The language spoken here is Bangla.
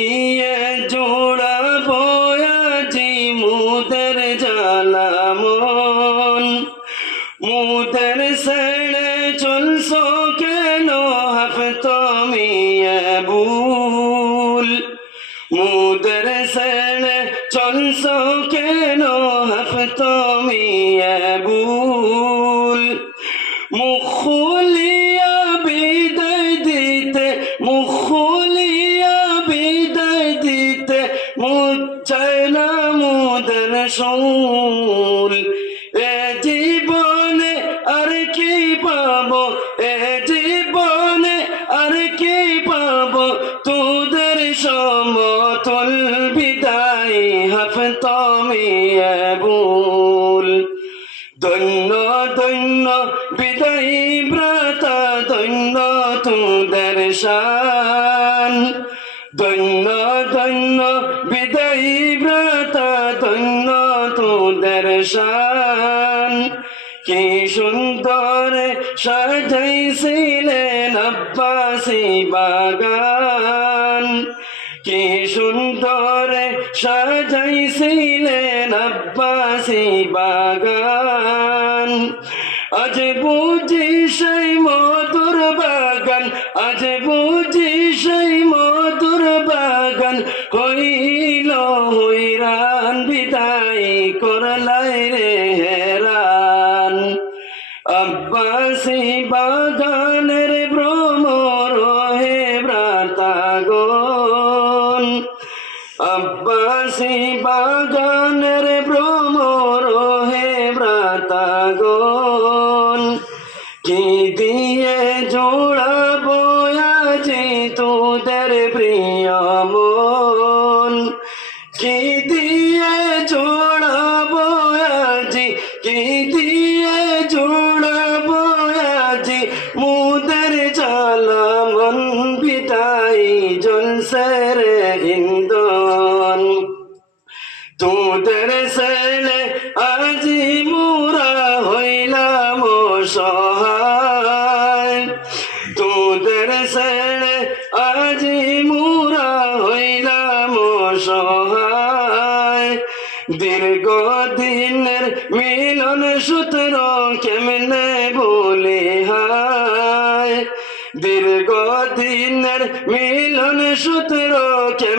দিয়ে জোড়াবো আজি মুদের জ্বালা মন। মুদের ছেড়ে চলছো কেন হাফ তুমি ভুল। মুদের ছেড়ে চলছো কেন হাফ তুমি ভুল। মুখ খুলিয়া বিদায় দিতে, মুখ খুলিয়া বিদায় দিতে মুচ্ছায় না মুদের শুল। এ জীবনে আর কি পাবো, এ জীবনে আর কি পাবো তোদের সমতল বিদায় হাফ তুমি ভুল। ধন্য ধন্য বিদায়ী ভ্রাতা, ধন্য তোদের শান। ধন্য ধন্য বিদায়ী ভ্রাতা, ধন্য তোদের শান। কি সুন্দর সাজাইছিলেন আব্বাসী বাগান। কি সুন্দর সাজাইছিলেন আব্বাসী বাগান। আজ বুঝি সেই মধুর বাগান, আজ বুঝি সেই মধুর বাগান হইল হইরান বিদায় করলাই রে হেরান। আব্বাসী বাগানের ভ্রমর হে ভ্রাতাগণ। আব্বাসী বাগানের ভ্রমর হে ভ্রাতাগণ। কি দিয়ে জোড়াবো আজি তোদের প্রিয় মন। কি দিয়ে জোড়াবো আজি, কি দিয়ে জোড়াবো আজি মুদের জ্বালা মন বিদায় জ্বলছে রে ইন্ধন। তোদের ছেড়ে আজি মোরা হইলাম অসহায়। তোদের ছেড়ে আজি মোরা হইলাম অসহায়। দীর্ঘদিনের মিলন সূত্র কেমনে বলে হায়। দীর্ঘদিনের মিলন সূত্র কেমনে